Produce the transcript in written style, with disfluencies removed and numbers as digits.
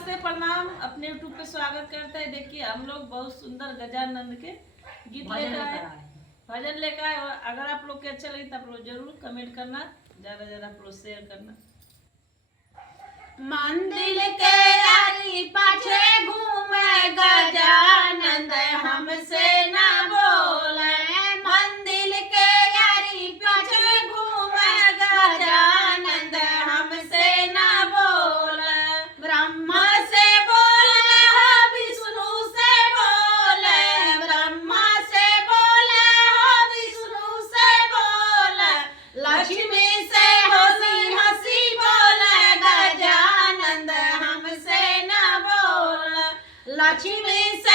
नमस्ते प्रणाम। अपने यूट्यूब पे स्वागत करते हैं। देखिए हम लोग बहुत सुंदर गजानंद के गीत लेकर आए, भजन लेकर आए। और अगर आप लोग के अच्छा लगे तो आप लोग जरूर कमेंट करना, ज्यादा ज्यादा आप लोग शेयर करना। मंदिर के आरी पाछे घूमे गजानंद हमसे ना बोले। मंदिर के आरी पाछे घूमे गजानंद हमसे ना बोले। ब्रह्मा से बोले हो विष्णु से बोले, ब्रह्मा से बोले हो विष्णु से बोले, लक्ष्मी से हंसी हंसी बोले गजानंद हमसे ना बोले। लक्ष्मी से